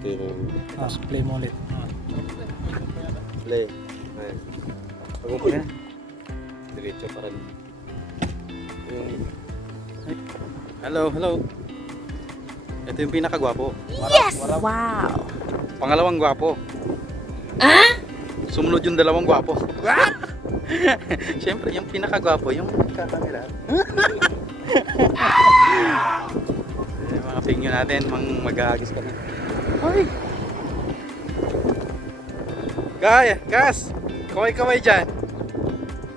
Play mo ulit. Play. Ayan. Pag mo na. Diretso pa rin. Hello, hello. Ito yung pinakagwapo. Yes! Wow! Pangalawang gwapo. Ah? Sumunod yung dalawang gwapo. Siyempre, yung pinakagwapo, yung kakamera. Mga pingyo natin, mag-aagis ka na. Hoy! Kaya, Kas! Kaway-kaway dyan!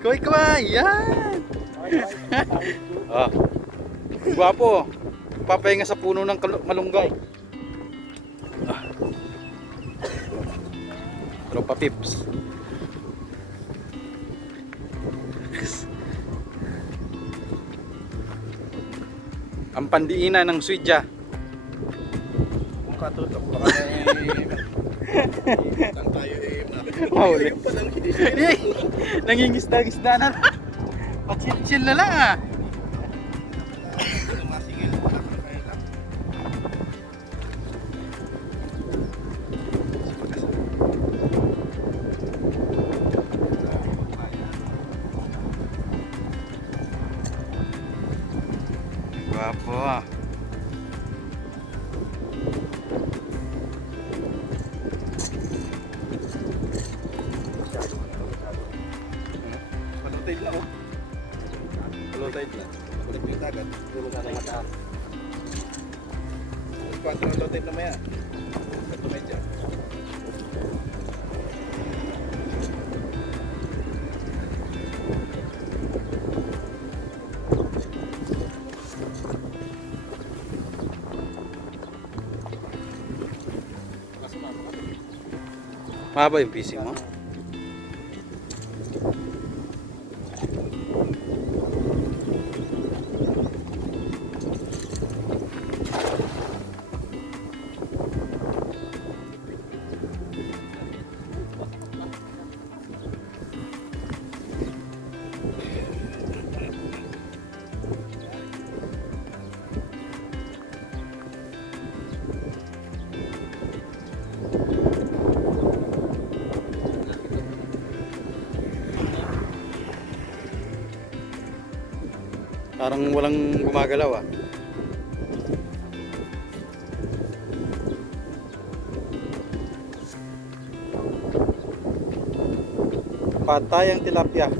Kaway-kaway! Yan! Oh. Gwapo! Papahinga sa puno ng malunggay. Tropa pips. Ang pandiina ng Swidya. Kung katutok baka lang tayo Mahuli. Nangingisda-gisda na. Pa-chill-chill na lang ah. Guwapo ah. Malutid lang oh. Malutid lang. Kulit yung dagat. Puro ka ng mataas. Kwento ng lutid na maya. Ito medya. Mahaba yung PC mo. Parang walang gumagalaw ah. Patay ang tilapia.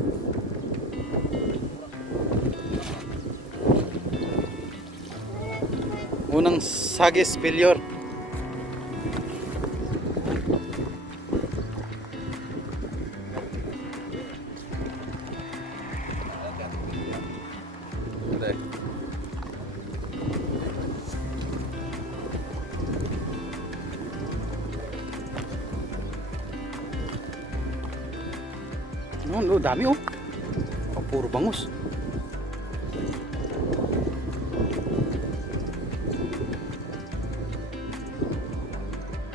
Unang sagis failure. No, dami oh. Oh, puro bangus.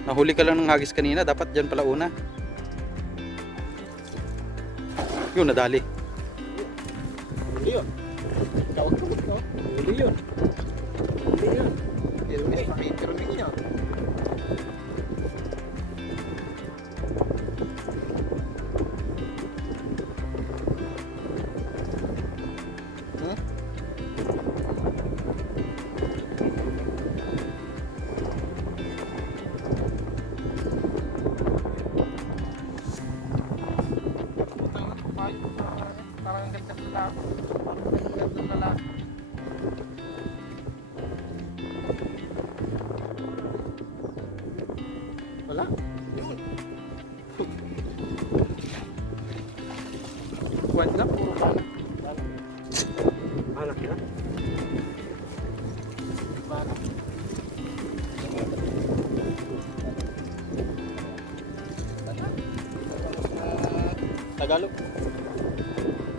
Nahuli ka lang ng hagis kanina, dapat dyan pala una. Yun, nadali. Hindi yun. Kawag ko. Hindi yun. Hindi yun. Pero hindi yun. Parang ang ganda ng lalaki. Ang ganda ng lalaki. Wala? Yun. Kuwan lang, puro ka. Anak na? Tagalog.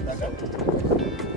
Tagalog.